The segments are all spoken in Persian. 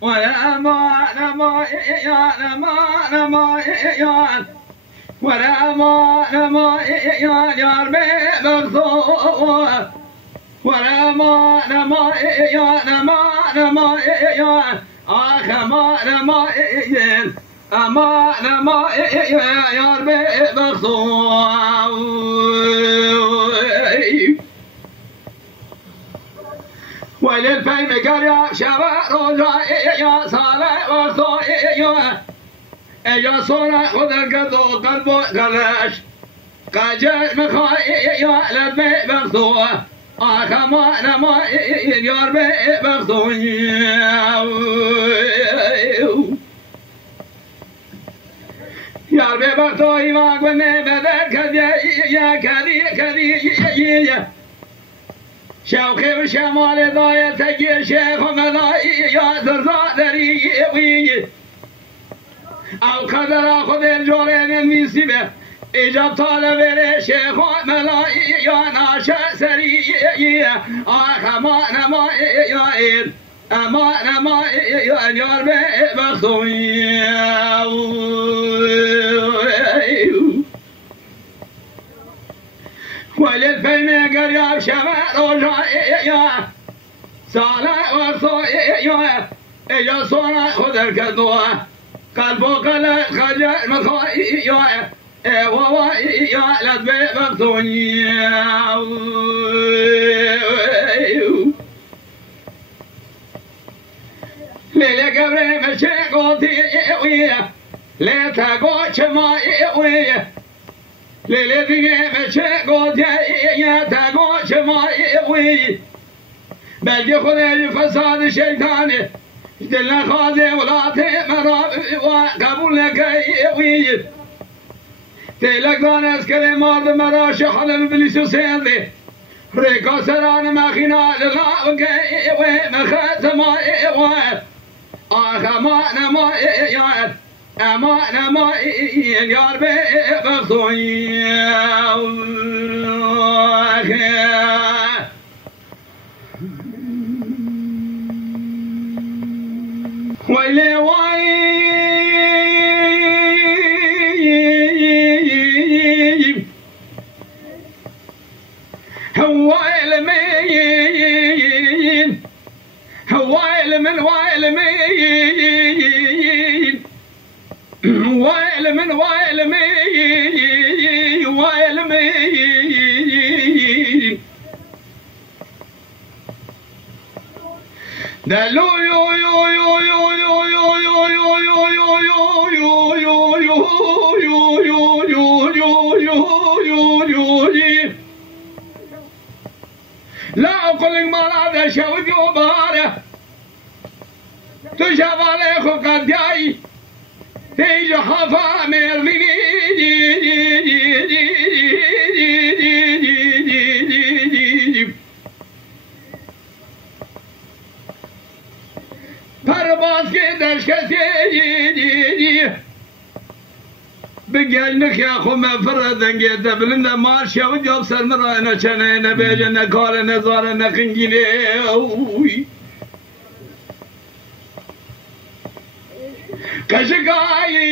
ولا ما نما يا نما نما يا ولا ما نما يا يار بغضو ولا ما نما يا نما نما يا آخ ما نما أما نما يار بغضو وللفيم قرية شباب روزا يا صالح وقتو يا صورة خذ القدو قلبو قرش قاجر مخاي يا لبي بغضو آخ ما نما يار بغضو يار بغضو يواق بني بدر كذي يا كذي شوقي وشمال ضايا تجي شيخ ومضاي يا درزادري وي او قدر اخذ الجورين الميسبه اجاب طالب شيخ ومضاي يا ناشا سري اخ ما نما يا اما نما يا يار بخصوي وللفيلم قريب شمال وجاي صالح وصوي يا صورة خذ الكذوة قلبو قلب خجل مخوي وواي يا لدبي بغضوني ليلة قبري مشي قوتي ليتا قوش ماي ليلة دقي مشي قوتي يا قوش ماي بل يخذ فساد الشيطان دلنا خاذي ولاتي مراب وقبول لك وي تلك دانس كلمات مراش حلم بليسو سيدي ريكو سران مخينا لغاوك ومخات ما آخ ما نما أما نما يار بغضوي ويلي وي هو المين هو المن والمين والمن والمين والمين دلو يو يو يو يو يو يو يو يو يو لا أقول ما هذا شوقي وبهاره تشاف عليه قد جاي تيجي حفا ميرلي پرواز کے دشکتی بگلنک یا خو مفردنگی دبلند مارشی و جاب سر مرای نچنه نبیجه نکار نزاره نخنگینه کشکایی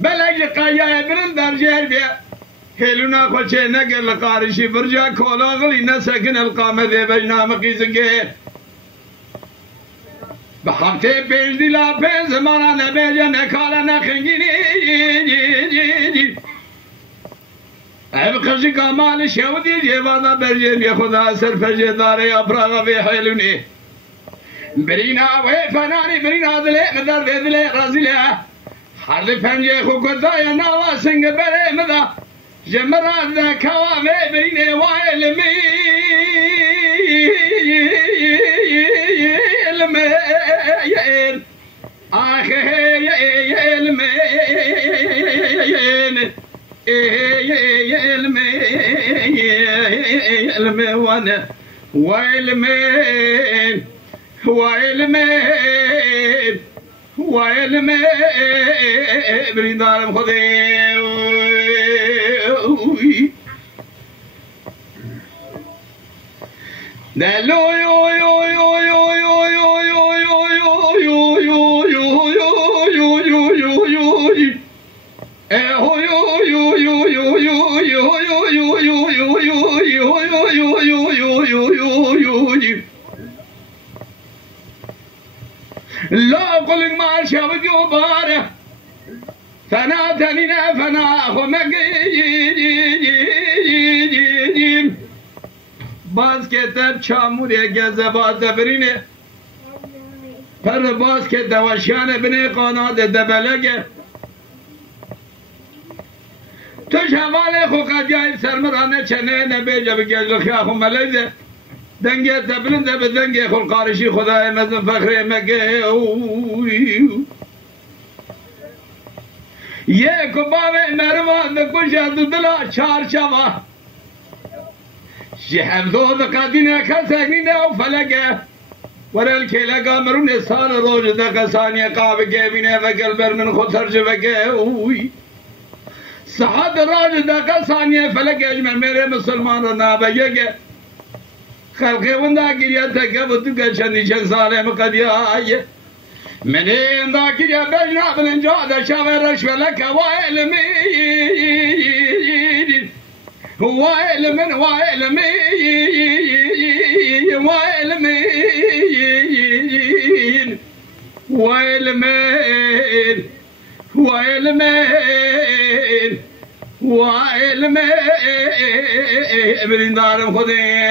بلگ قایه برن در جر بیا هلونا خوچه نگر لقارشی برجا کولا غلی نسکن القامه ده بجنام قیزنگه بحقته پیش دیلا پیش زمانا نبیجه نکالا نخنگینی اب قرشی کامال شودی جیوانا برجه بی خدا سر فرجه داره ابراغ بی حیلونی برینا وی فنانی برینا دلی مدر بی دلی رازیلی حرد پنجه خو کتا یا ناوا سنگ بره مدا جمرات ذا كوامي بين والمين آخه المين وانا والمين والمين بريدارم خذي دلو يو يو يو يو يو يو يو يو يو يو يو يو يو يو يو هو يو يو يو يو يو يو يو يو يو يو يو يو يو يو يو يو يو لا أقول ما شابك يبارك فنا تنينا فنا خمجي باز که در چاموری گزه باز برینه پر باز که دوشیان بینه قانات دبلگه تو شوال خو قدیای سرمرانه چنه نبیجه بگیجو خیاخو ملیزه دنگه تبلنده به دنگه خو قارشی خدای مزن فخره مگه یک باوه مروان دکوشه دو دلا چار شوا شحفظو دقاتين كساكنين او فلقه ورا الكيلقا مرون سال روج دقسانية قاب جيبين فقلبر من خطر جبكه اوي صحاب روج دقسانية فلقه اجمع میرے مسلمان رنا بيجه خلقه وندا گریا تکه بدو شنی شن ساله مقدیا آئیه منی اندا گریا بجنا بلنجا دشاوه رشوه وائلمين وائلمين وائلمين وائلمين وائلمين وائلمين وائلمين ابن دارم خدي